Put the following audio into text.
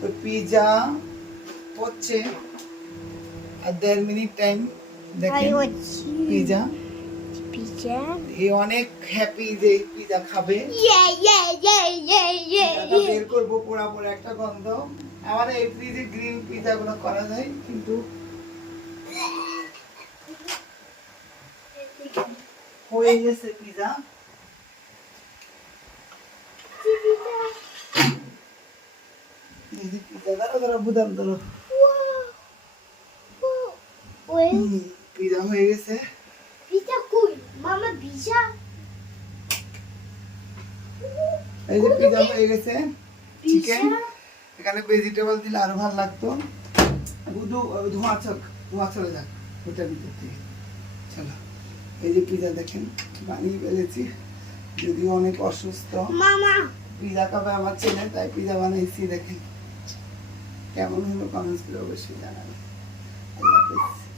তো পিজা হচ্ছে আর 1.5 minute time দেখেন পিজা পিজা এ অনেক হ্যাপি যে পিজা খাবে বের করবো পোড়া পোড়া একটা গন্ধ আমার এই ফ্রিজে গ্রিল পিজা গুলো করা যায় কিন্তু হয়ে গেছে পিজা পিজা ধরো বুদাম ধরো পিজা হয়ে গেছে পিজা কই মামা পিজা এই যে পিজা হয়ে গেছে চিকেন এখানে ভেজিটেবল দিলে আরো ভালো লাগতো শুধু ধোঁয়া চলে যাক ওটার ভিতর থেকে চলো এই যে পিজা দেখেন বানিয়ে ফেলেছি যদিও অনেক অসুস্থ মামা পিজা খাবে আমার ছেলে তাই পিজা বানাইছি দেখেন কেমন হলো কমেন্টস করে অবশ্যই জানাবেন আল্লাহ হাফেজ